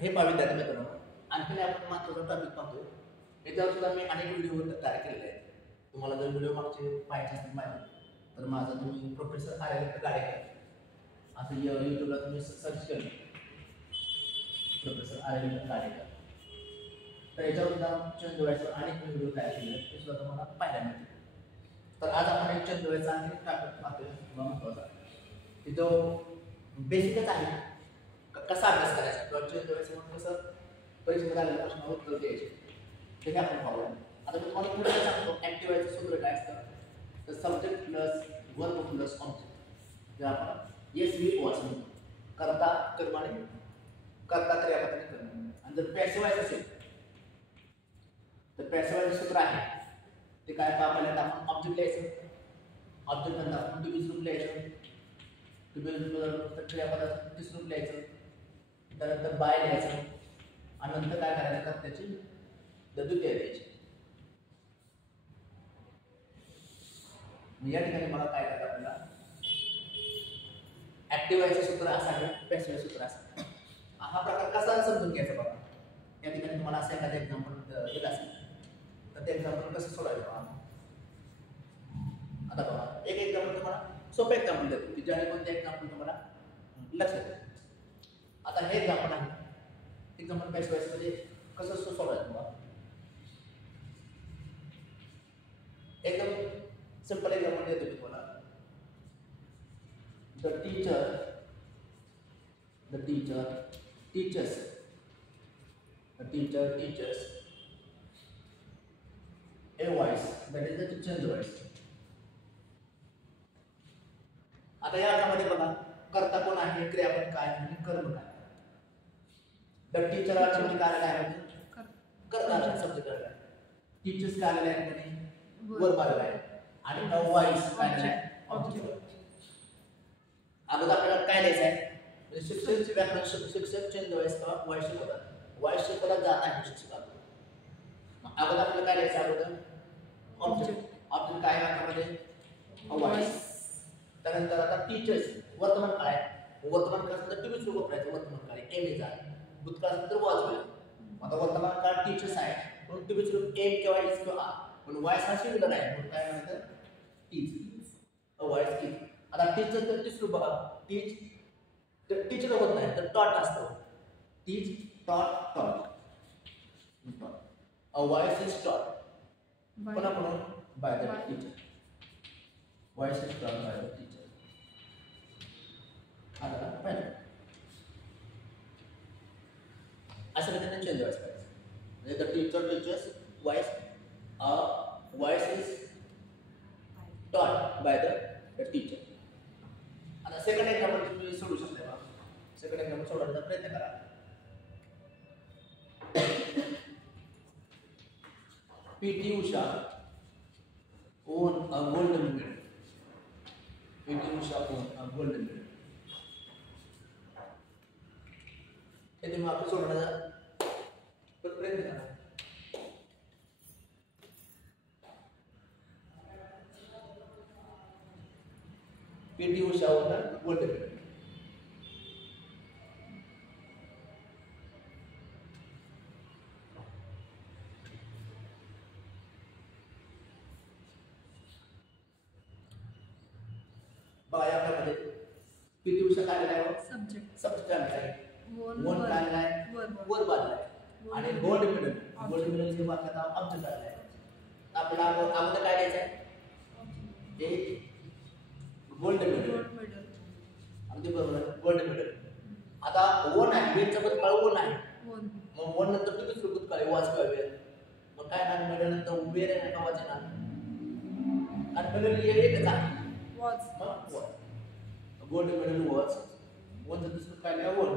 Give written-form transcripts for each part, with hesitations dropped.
हे विद्यार्थी मित्रांनो, आणखी आपण महत्त्वाचा टॉपिक पाहतोय. याच्यावर सुद्धा मी अनेक व्हिडिओ तयार केलेले आहेत. तुम्हाला जर व्हिडिओ मागचे पाहायचे असतील माझे तर माझा तुम्ही प्रोफेसर आर्यदत्त गाडेकर असं यूट्यूबला तुम्ही सर्च केलं प्रोफेसर आर्यदत्त गाडेकर तर याच्यावर सुद्धा चंद्रवळ्याचे अनेक व्हिडिओ तयार केले आहेत, ते सुद्धा तुम्हाला पाहायला मिळतील. तर आज आपण एक चंद्रवळ्याचा आणखी टॉपिक पाहतोय महत्त्वाचा. तिथं बेसिकच आहे कसा अभ्यास करायचा किंवा चंद्रवळ्याचं मग कसं परीक्षेत आलेल्या प्रश्नावर उत्तर द्यायचे ते आपण पाहूया. आता मी तुम्हाला पुढे सांगतो ऍक्टिव्हायचं सूत्र काय असतं तर subject plus verb plus object जे आपण एसव्हीओ असं म्हणतो. कर्ता कर्माने कर्ता क्रियापदाने कर्म. आणि जर पॅसिव्हायचं असेल तर पॅसिव्हायचं सूत्र आहे ते काय पहिल्यांदा आपण ऑब्जेक्ट लिहायचं. ऑब्जेक्ट नंतर आपण टू बी रूप लिहायचं. टू बी रूप क्रियापदाचं तीस रूप लिहायचं. त्यानंतर बाय लिहायचं आणि नंतर काय करायचं कर्त्याची द्वितीय द्यायची. या ठिकाणी मला काय करायचं आपल्याला ऍक्टिव्हायचं सूत्र असावे पॅसिव्ह सूत्र असावे. हा प्रकार कसा समजून घ्यायचा बघा. या ठिकाणी तुम्हाला असं एखादं एक्झाम्पल दिलं असेल तर ते एक्झाम्पल कसं सोडायचं बघा. आता बघा एक एक्झाम्पल तुम्हाला सोपं एक्झाम्पल देतो की ज्याने कोणते एक्झाम्पल तुम्हाला लक्षात येईल. आता हे एक्झाम्पल आहे एक्झाम्पल पॅसिव्ह म्हणजे कसं सोडवायचं बघा. एकदम सिंपल एक्झाम्पल देतो मी तुम्हाला. The teacher teaches a voice that is the teacher's voice. आता या अर्थामध्ये बघा कर्ता कोण आहे, क्रियापद काय आणि कर्म काय. द टीचर अर्थामध्ये काय आहे कर्ता सब्जेक्ट आहे. टीचर्स काय आलेले आहे म्हणजे वर्ब आलेला आहे आणि अ व्हॉइस काय आलेला आहे ऑब्जेक्ट. अगोदर आपल्याला काय लिहायचं आहे म्हणजे शिक्षकांचे व्याकरण शिक्षक चेंज व्हॉइस शिकवतात. व्हॉइस शिकवला जात आहे शिक्षकाला. अगोदर आपल्याला काय लिहायचं अगोदर ऑब्जेक्ट. ऑब्जेक्ट काय आहे त्यामध्ये अ व्हॉइस. त्यानंतर आता टीचर्स वर्तमान काळ आहे. वर्तमान काळात तुम्ही सुरू करायचं वर्तमान काळ एम आहे. भूतकाळात तर वॉज होईल. आता वर्तमान काळ टीचर्स आहे म्हणून तुम्ही सुरू एम किंवा इज किंवा आ पण व्हॉइस हा सिंगुलर आहे म्हणून काय म्हणतात टीच अ व्हॉइस टीच. आता टीचर तर तीच रूप बघा टीच तर टीचर होत नाही तर टॉट असतो. टीच टॉट टॉट अ व्हॉइस इज टॉट पुन्हा पुन्हा by the teacher. Voice is taught by the teacher. आता पहिलं असं पद्धतीने चेंज व्हायचं म्हणजे the teacher teachers voice a voice is taught by the teacher. आता सेकंड एक्झाम्पल तुम्ही सोडू शकता बघा. सेकंड एक्झाम्पल सोडवण्याचा प्रयत्न करा. PT Usha own a golden medal. PT Usha own a golden medal. हे तुम्ही आपण सोडवण्याचा प्रयत्न करा. PT Usha own a golden medal. बघा या प्रकारे पीटी उषा काय आलेला आहे सब्जेक्ट आलेला आहे. वन काय आलेला आहे वर्ब आलेला आहे आणि गोल्ड मेडल हे वाक्यात ऑब्जेक्ट आलेला आहे. आपल्याला अगोदर काय द्यायचं आहे एक गोल्ड मेडल अगदी बरोबर गोल्ड मेडल. आता वन आहे वेलचा भूतकाळ वन आहे मग वन नंतर तुम्ही सुरू भूतकाळ वाच किंवा वेल मग काय ना मेडल नंतर वेल आहे का वाच येणार आणि मेडल एकच आहे वॉज मग was gold medal was one नंतर दुसरं काय आहे one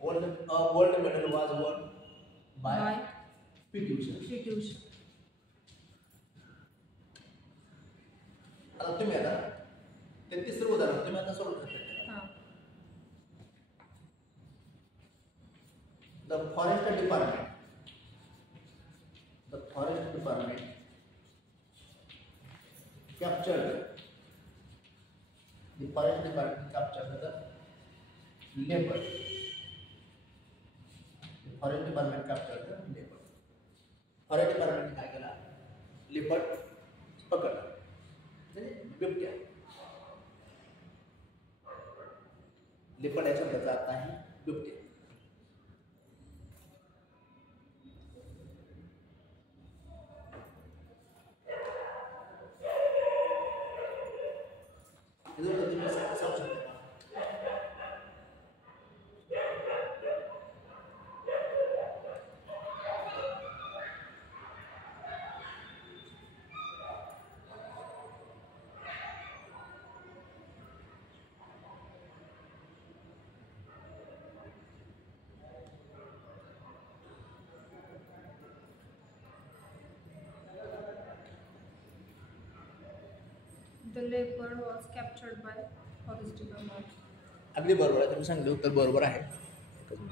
gold medal was one by PT Usha. आता तुम्ही आता ते तिसरं उदाहरण तुम्ही आता सोडू शकता. The forest department captured the leopard foreign department captured the leopard. Foreign department काय केला, लेपर्ड पकडला, म्हणजे बिबट्या. लेपर्ड या शब्दाचा अर्थ आहे बिबट्या. The leopard was captured by forest department. अगदी बरोबर आहे, तुम्ही सांगितलं उत्तर बरोबर आहे.